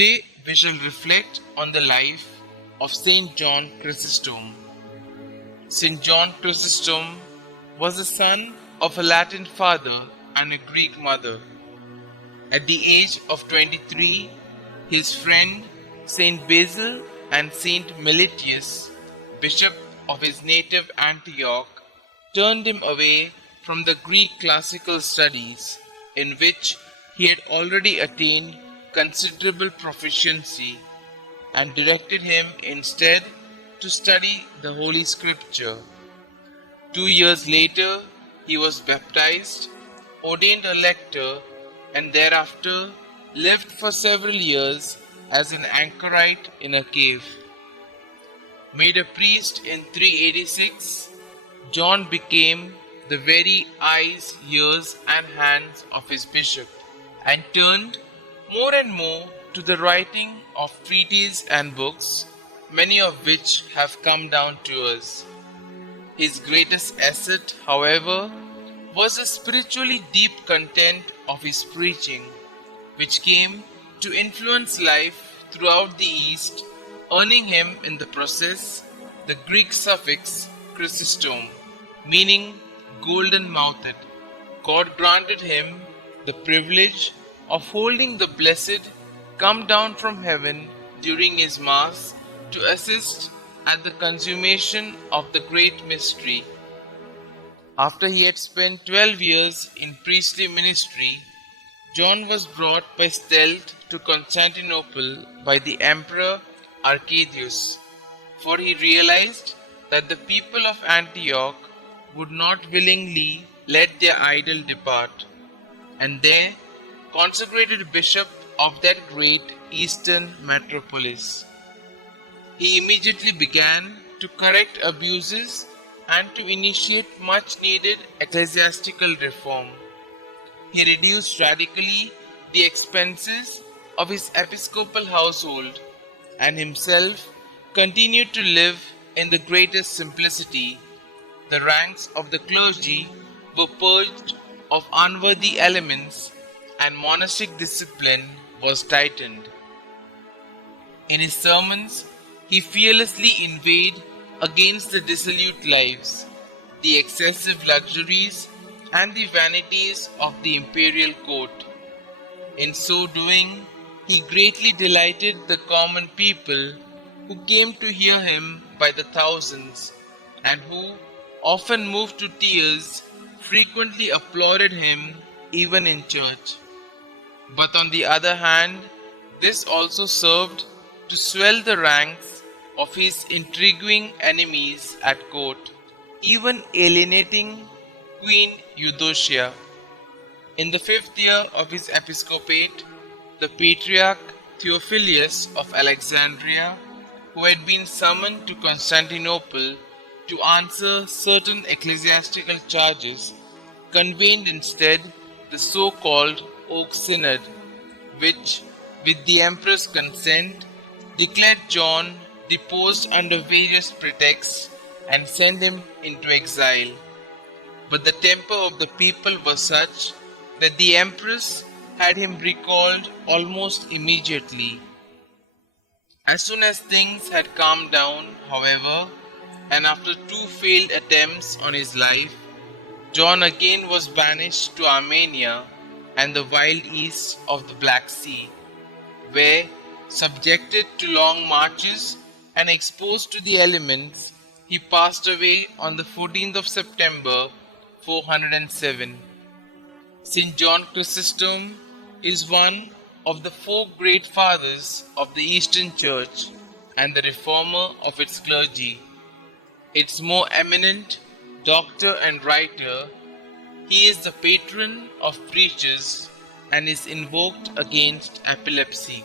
Today we shall reflect on the life of St John Chrysostom. St John Chrysostom was the son of a Latin father and a Greek mother. At the age of 23, his friend Saint Basil and Saint Melitius, bishop of his native Antioch, turned him away from the Greek classical studies, in which he had already attained considerable proficiency, and directed him instead to study the Holy Scripture. 2 years later, he was baptized, ordained a lector, and thereafter lived for several years as an anchorite in a cave. Made a priest in 386, John became the very eyes, ears, and hands of his bishop, and turned more and more to the writing of treatises and books, many of which have come down to us. His greatest asset, however, was the spiritually deep content of his preaching, which came to influence life throughout the East, earning him in the process the Greek suffix Chrysostom, meaning golden-mouthed. God granted him the privilege of holding the blessed come down from heaven during his Mass to assist at the consummation of the great mystery. After he had spent 12 years in priestly ministry, John was brought by stealth to Constantinople by the Emperor Arcadius, for he realized that the people of Antioch would not willingly let their idol depart, and there consecrated bishop of that great eastern metropolis. He immediately began to correct abuses and to initiate much needed ecclesiastical reform. He reduced radically the expenses of his episcopal household, and himself continued to live in the greatest simplicity. The ranks of the clergy were purged of unworthy elements, and monastic discipline was tightened. In his sermons, he fearlessly inveighed against the dissolute lives, the excessive luxuries, and the vanities of the imperial court. In so doing, he greatly delighted the common people, who came to hear him by the thousands, and who, often moved to tears, frequently applauded him even in church. But on the other hand, this also served to swell the ranks of his intriguing enemies at court, even alienating Queen Eudocia. In the 5th year of his episcopate, the Patriarch Theophilus of Alexandria, who had been summoned to Constantinople to answer certain ecclesiastical charges, convened instead the so-called Oak Synod, which, with the Emperor's consent, declared John deposed under various pretexts and sent him into exile. But the temper of the people was such that the Empress had him recalled almost immediately. As soon as things had calmed down, however, and after 2 failed attempts on his life, John again was banished to Armenia and the wild east of the Black Sea, where, subjected to long marches and exposed to the elements, he passed away on the 14th of September, 407. St. John Chrysostom is one of the 4 great fathers of the Eastern Church and the reformer of its clergy. Its more eminent doctor and writer, he is the patron of preachers and is invoked against epilepsy.